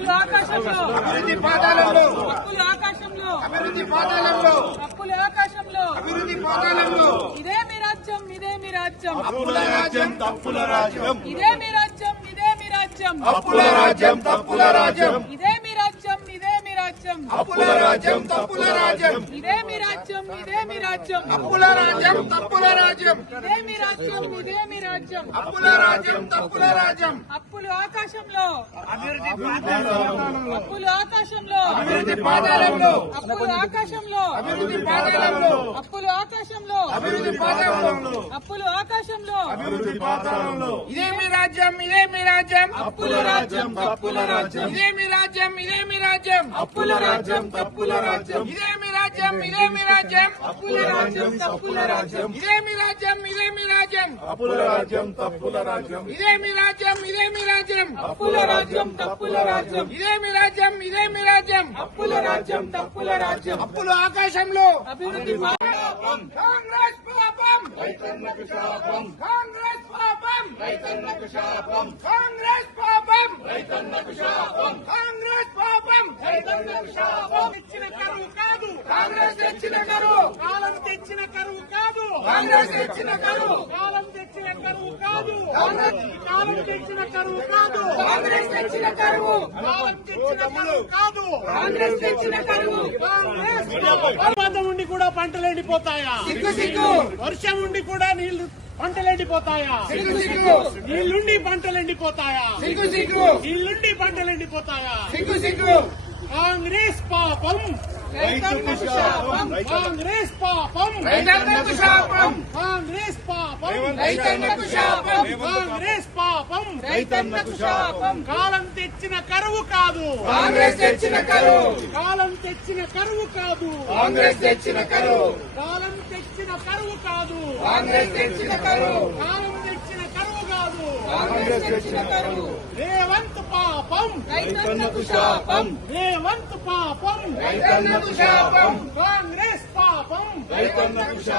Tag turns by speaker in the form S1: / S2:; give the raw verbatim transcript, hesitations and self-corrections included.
S1: అప్పులు ఆకాశంలో,
S2: అభివృద్ధి పాదాలంలో,
S1: అప్పులు ఆకాశంలో,
S2: అభివృద్ధి పాదాలంలో,
S1: అప్పులు ఆకాశంలో,
S2: అభివృద్ధి పాదాలంలో.
S1: ఇదే మీ రాజ్యం, ఇదే మీ రాజ్యం,
S2: అప్పుల రాజ్యం, తప్పుల రాజ్యం,
S1: ఇదే మీ రాజ్యం, ఇదే మీ రాజ్యం,
S2: అప్పుల రాజ్యం, తప్పుల రాజ్యం,
S1: ఇదే మీ రాజ్యం, ఇదే మీ రాజ్యం,
S2: అప్పుల రాజ్యం, తప్పుల రాజ్యం,
S1: ఇదే మీ రాజ్యం, ఇదే మీ రాజ్యం,
S2: అప్పుల రాజ్యం, తప్పుల రాజ్యం,
S1: ఇదే మీ రాజ్యం, ఇదే మీ రాజ్యం,
S2: అప్పుల రాజ్యం, తప్పుల రాజ్యం.
S1: అప్పులు ఆకాశంలో,
S2: అభివృద్ధి పాదాలంలో,
S1: అప్పులు ఆకాశంలో,
S2: అభివృద్ధి పాదాలంలో,
S1: అప్పులు ఆకాశంలో,
S2: అభివృద్ధి పాదాలంలో,
S1: అప్పులు ఆకాశంలో,
S2: అభివృద్ధి పాదాలంలో,
S1: అప్పులు ఆకాశంలో,
S2: అభివృద్ధి పాదాలంలో. ఇదే మీ రాజ్యం, ఇదే మీ రాజ్యం,
S1: అప్పుల రాజ్యం,
S2: తప్పుల రాజ్యం, ఇదే మీ రాజ్యం, ఇదే మీ రాజ్యం,
S1: అప్పుల రాజ్యం,
S2: తప్పుల రాజ్యం, ఇదే మీ రాజ్యం, ఇదే మీ రాజ్యం,
S1: అప్పుల రాజ్యం, తప్పుల రాజ్యం,
S2: ఇదే మీ రాజ్యం, ఇదే మీ రాజ్యం,
S3: అప్పుల రాజ్యం తప్పుల రాజ్యం
S2: ఇదే మీ రాజ్యం, ఇదే మీ రాజ్యం,
S1: అప్పుల రాజ్యం, తప్పుల రాజ్యం,
S2: ఇదే మీ రాజ్యం, ఇదే మీ రాజ్యం.
S1: అప్పుల రాజ్యం, తప్పుల రాజ్యం,
S2: అప్పులు ఆకాశంలో,
S1: అభివృద్ధి పా-
S2: కాంగ్రెస్ పాపం,
S3: రైతన్నకు శాపం
S2: కాంగ్రెస్ పాపం,
S3: రైతన్నకు శాపం
S2: కాంగ్రెస్ పాపం,
S3: రైతన్నకు శాపం
S2: కాంగ్రెస్ పాపం.
S3: రైతన్నకు శాపం
S2: తెచ్చిన కరువు కాదు, కాంగ్రెస్ తెచ్చిన కరువు,
S1: కాలం తెచ్చిన కరువు కాదు,
S2: కాంగ్రెస్ తెచ్చిన కరువు,
S1: కాలం తెచ్చిన కరువు కాదు,
S2: కాంగ్రెస్
S1: కాలం తెచ్చిన కరువు కాదు,
S2: కాంగ్రెస్ తెచ్చిన కరువు,
S1: కాలం తెచ్చిన కరువు కాదు,
S2: కాంగ్రెస్ తెచ్చిన కరువు.
S1: కాంగ్రెస్ వర్షం ఉండి కూడా పంటలు ఎండిపోతాయా?
S2: సిగ్గు సిగ్గు,
S1: వర్షం ఉండి కూడా నీళ్లు పంటలు ఎండిపోతాయా?
S2: సిగ్గు సిగ్గు,
S1: నీళ్లుండి పంటలు ఎండిపోతాయా?
S2: సిగ్గు సిగ్గు,
S1: నీళ్లుండి పంటలు ఎండిపోతాయా?
S2: సిగ్గు సిగ్గు.
S1: కాంగ్రెస్ పాపం,
S2: రైతన్నకు శాపం,
S1: కాంగ్రెస్ పాపం,
S2: రైతన్నకు శాపం,
S1: కాంగ్రెస్ పాపం,
S2: రైతన్నకు శాపం,
S1: కాంగ్రెస్ పాపం,
S2: రైతన్నకు శాపం.
S1: కాలం తెచ్చిన కరువు కాదు,
S2: కాంగ్రెస్ తెచ్చిన కరువు,
S1: కాలం తెచ్చిన కరువు కాదు,
S2: కాంగ్రెస్ తెచ్చిన కరువు,
S1: కాలం తెచ్చిన కరువు కాదు,
S2: కాంగ్రెస్ తెచ్చిన కరువు,
S1: కాలం తెచ్చిన కరువు కాదు.
S2: కాంగ్రెస్ తెచ్చిన కరువు.
S1: రేవంత్ పాపం,
S2: రైతన్నకు శాపం,
S1: రేవంత్ పాపం,
S2: రైతన్నకు శాపం,
S1: కాంగ్రెస్ పాపం,
S3: రైతన్నకు శాపం